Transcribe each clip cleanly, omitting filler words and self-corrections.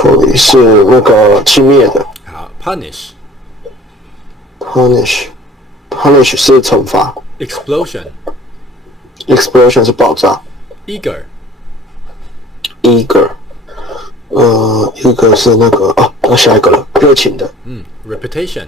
，wrongfully 是那个轻蔑的。好 ，punish。punish 是惩罚。explosion。explosion 是爆炸。eager。eager 是那个到下一个了，热情的。reputation。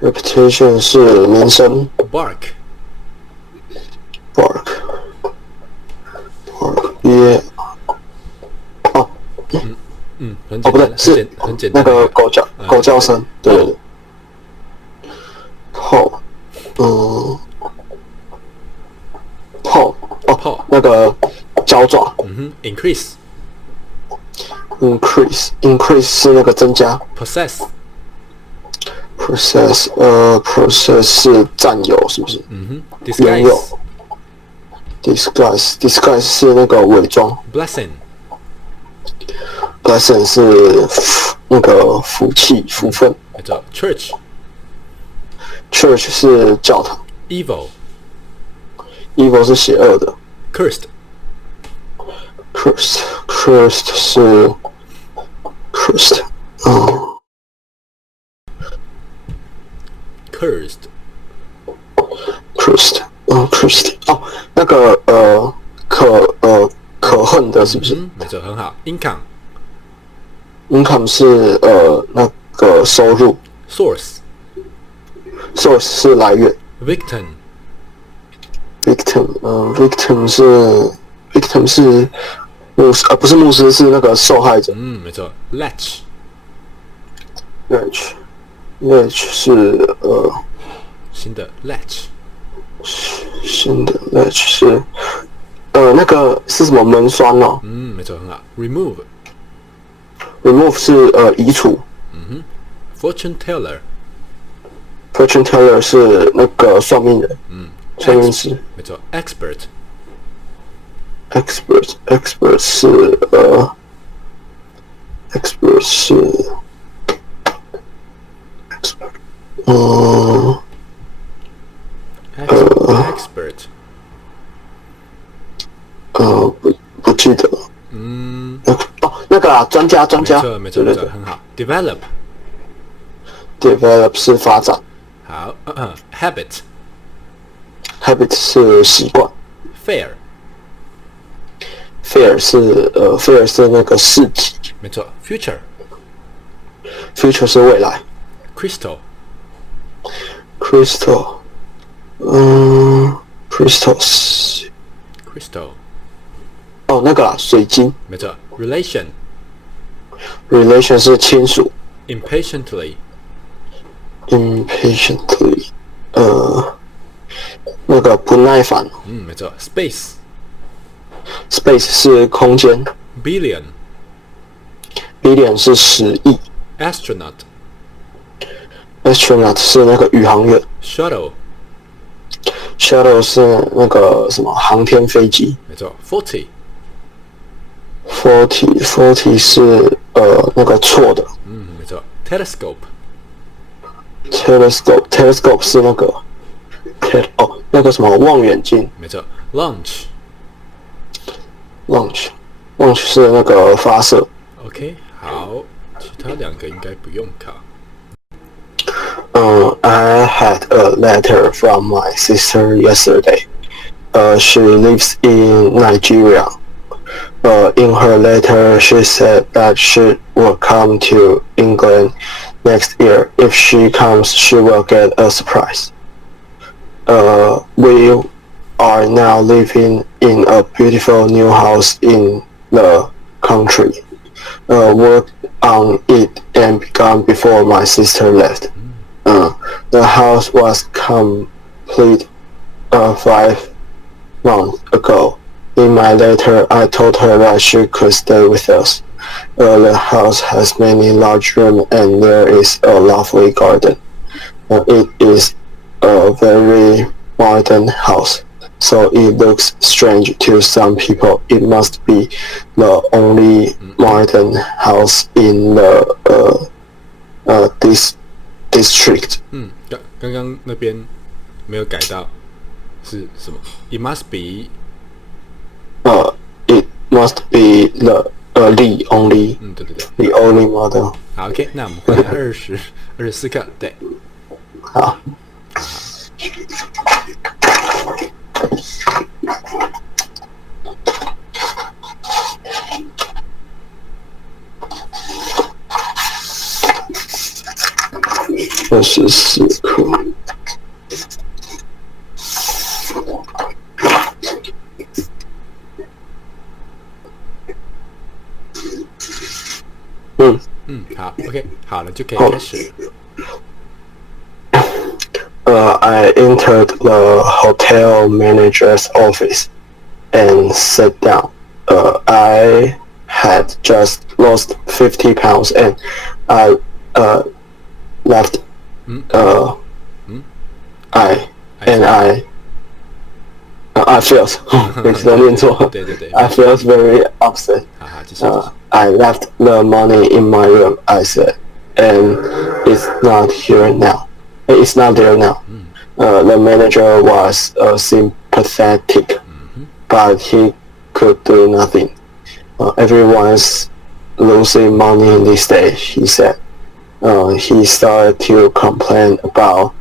reputation 是名声。bark。也很简单，不对，是很简单那个狗叫声，对。后，那个脚爪。increase。increase 是那个增加。possess。possess 是占有，是不是？拥有。disguise 是那个伪装。blessing 是那个福气、福分。没错 church 是教堂。evil 是邪恶的。cursed 是 cursed那个可恨的，是不是？没错，很好。income 是那个收入。source 是来源。victim 是牧师，不是牧师，是那个受害者。没错。latch 是新的 latch 是那个是什么门栓哦？没错，很好。remove 是移除。fortune teller 是那个算命人。算命师。没错。expert 是expert 不记得了。那个专家。没错，很好。develop 是发展。好habit 是习惯。fair 是那个市集。没错。future 是未来。crystal 那个啦，水晶。没错。relation 是亲属。impatiently 那个不耐烦。没错。space 是空间。billion 是10亿。astronaut 是那个宇航员。shuttle 是那个什么航天飞机。没错。40是那个错的。没错。telescope 是那个那个什么望远镜。没错。launch 是那个发射。OK 好，其他两个应该不用考。I had a letter from my sister yesterday. She lives in Nigeria. In her letter, she said that she will come to England next year. If she comes, she will get a surprise. We are now living in a beautiful new house in the country. Worked on it and began before my sister left. The house was complete 5 months ago. In my letter, I told her that she could stay with us. The house has many large rooms and there is a lovely garden. It is a very modern house, so it looks strange to some people. It must be the only modern house in the district. 刚刚那边没有改到是什么 ？It must be It must be the the only 对对对， the only model。好 OK， 那我们回来24课，对，好。24课。好 OK， 好了就可以开始。I entered the hotel manager's office and sat down. I had just lost 50 pounds and I left. I felt 每次都念错。对对对。I felt very upset. 好好，继续。I left the money in my room, I said, and it's not here now. It's not there now. The manager was sympathetic, but he could do nothing. Everyone's losing money these days, he said. He started to complain about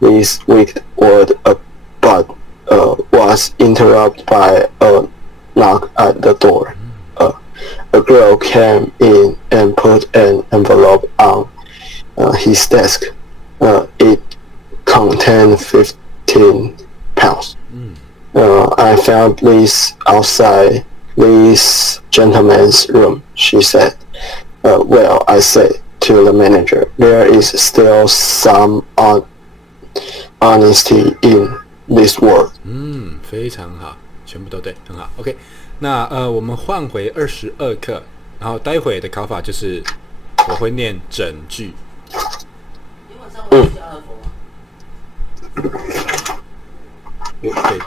this wicked word, but was interrupted by a knock at the door. A girl came in and put an envelope on his desk. It contained 15 pounds. I found this outside this gentleman's room, she said. Well, I said to the manager, there is still some honesty in this world. 非常好，全部都对，很好。OK， 那我们换回22课，然后待会的考法就是我会念整句。对，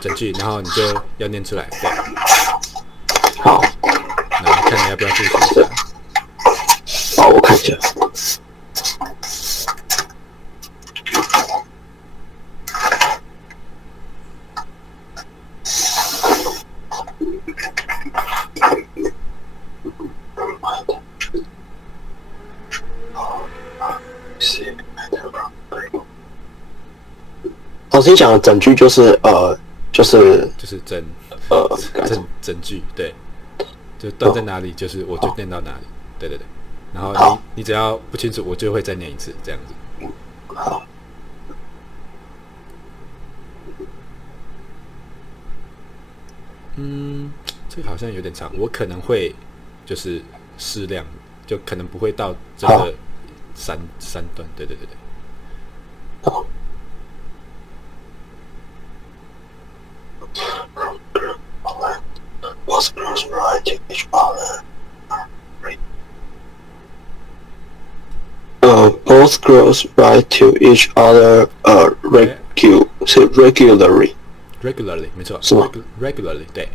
整句，然后你就要念出来。对。好。那看你要不要复习一下。好，我看一下。老师讲的整句就是整句，对，就断在哪里，就是我就念到哪里，对对对。然后你只要不清楚，我就会再念一次，这样子。好。这个好像有点长，我可能会就是适量，就可能不会到真的三段，对对对对。好。Both girls write to each other. Both girls write to each other regularly. Regularly， 没错，是吗 ？Regularly， 对。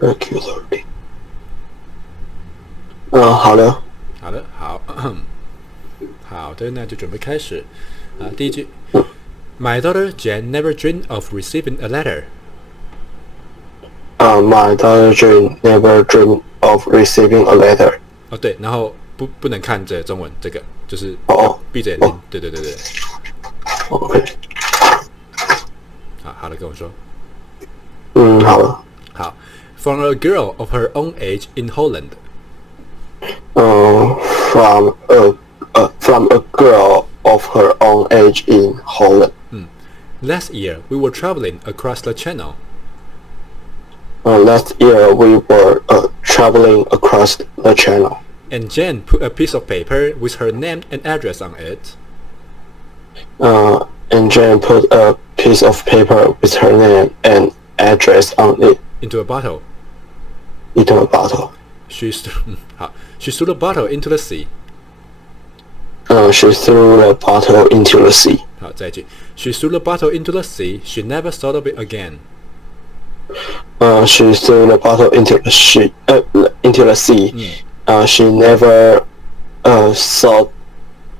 Regularly。好的。好的，好，好的，那就准备开始。第一句 ，My daughter Jane never dreamed of receiving a letter. My daughter Jane never dreamed of receiving a letter. 对，然后不能看着中文，这个就是闭着眼睛，对对对对。OK。好的，跟我说。好了。好 ，From a girl of her own age in Holland. From a girl of her own age in Holland. Last year we were traveling across the channel. Last year we were traveling across the channel. And Jane put a piece of paper with her name and address on it. And Jane put a piece of paper with her name and address on it. Into a bottle. Into a bottle. She threw the bottle into the sea. She threw the bottle into the sea. 好，再一句 She threw the bottle into the sea. She never thought of it again. She threw the bottle into the sea. She never thought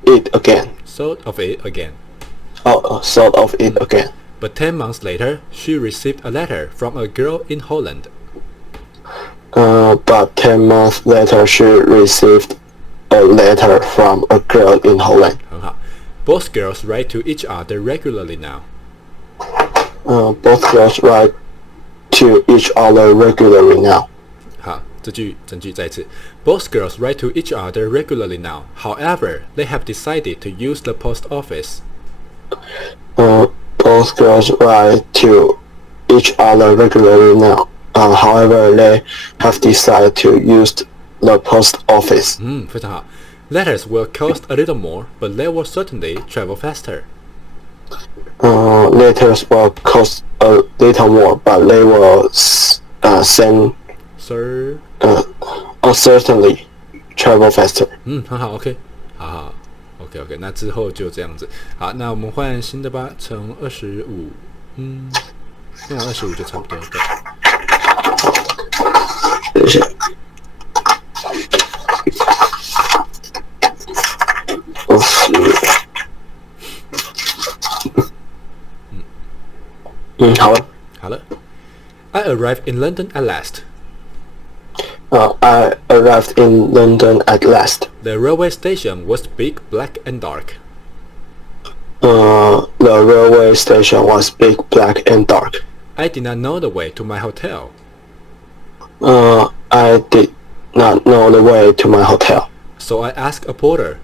it again. Thought of it again. Thought of it again. But 10 months later, she received a letter from a girl in Holland. But 10 months later, she received a letter from a girl in Holland. 很好。Both girls write to each other regularly now. Both girls write to each other regularly now. 好，整句再一次。Both girls write to each other regularly now. However, they have decided to use the post office. Both girls write to each other regularly now. However, they have decided to use the post office. 非常好。Letters will cost a little more, but they will certainly travel faster. Letters will cost a little more, but they will send certainly travel faster. 很好 ，OK， 好 ，OK， 那之后就这样子。好，那我们换新的吧，乘25，用完25就差不多，对。等一下。好了。I arrived in London at last. I arrived in London at last. The railway station was big, black, and dark. The railway station was big, black, and dark. I did not know the way to my hotel. I did not know the way to my hotel. So I asked a porter.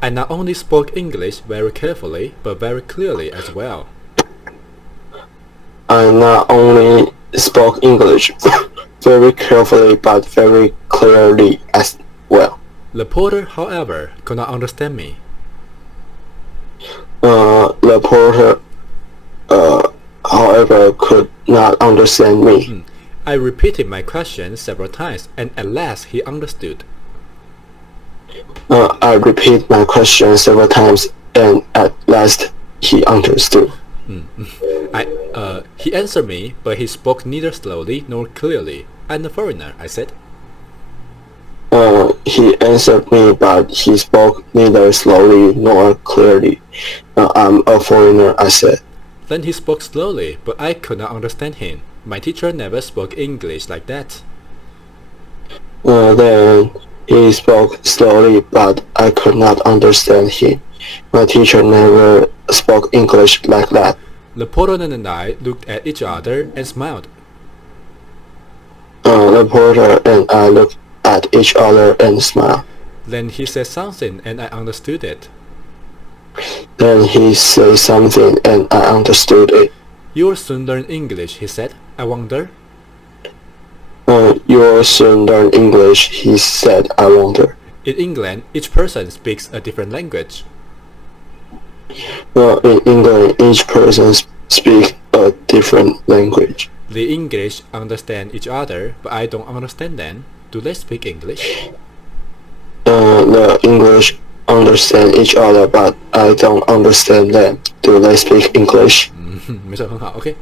I not only spoke English very carefully, but very clearly as well. I not only spoke English very carefully, but very clearly as well. The porter, however, could not understand me. The porter, however, could not understand me. I repeated my question several times, and at last he understood. I repeated my question several times, and at last he understood. He answered me, but he spoke neither slowly nor clearly. I'm a foreigner, I said. He answered me, but he spoke neither slowly nor clearly. I'm a foreigner, I said. Then he spoke slowly, but I could not understand him. My teacher never spoke English like that. Then he spoke slowly, but I could not understand him. My teacher never spoke English like that. The porter and I looked at each other and smiled. The porter and I looked at each other and smiled. Then he said something and I understood it. Then he said something and I understood it. You'll soon learn English, he said. I wonder. You'll soon learn English, he said. I wonder. In England, each person speaks a different language. In England, each person speaks a different language. The English understand each other, but I don't understand them. Do they speak English? The English understand each other, but I don't understand them. Do they speak English? 没错，很好。OK，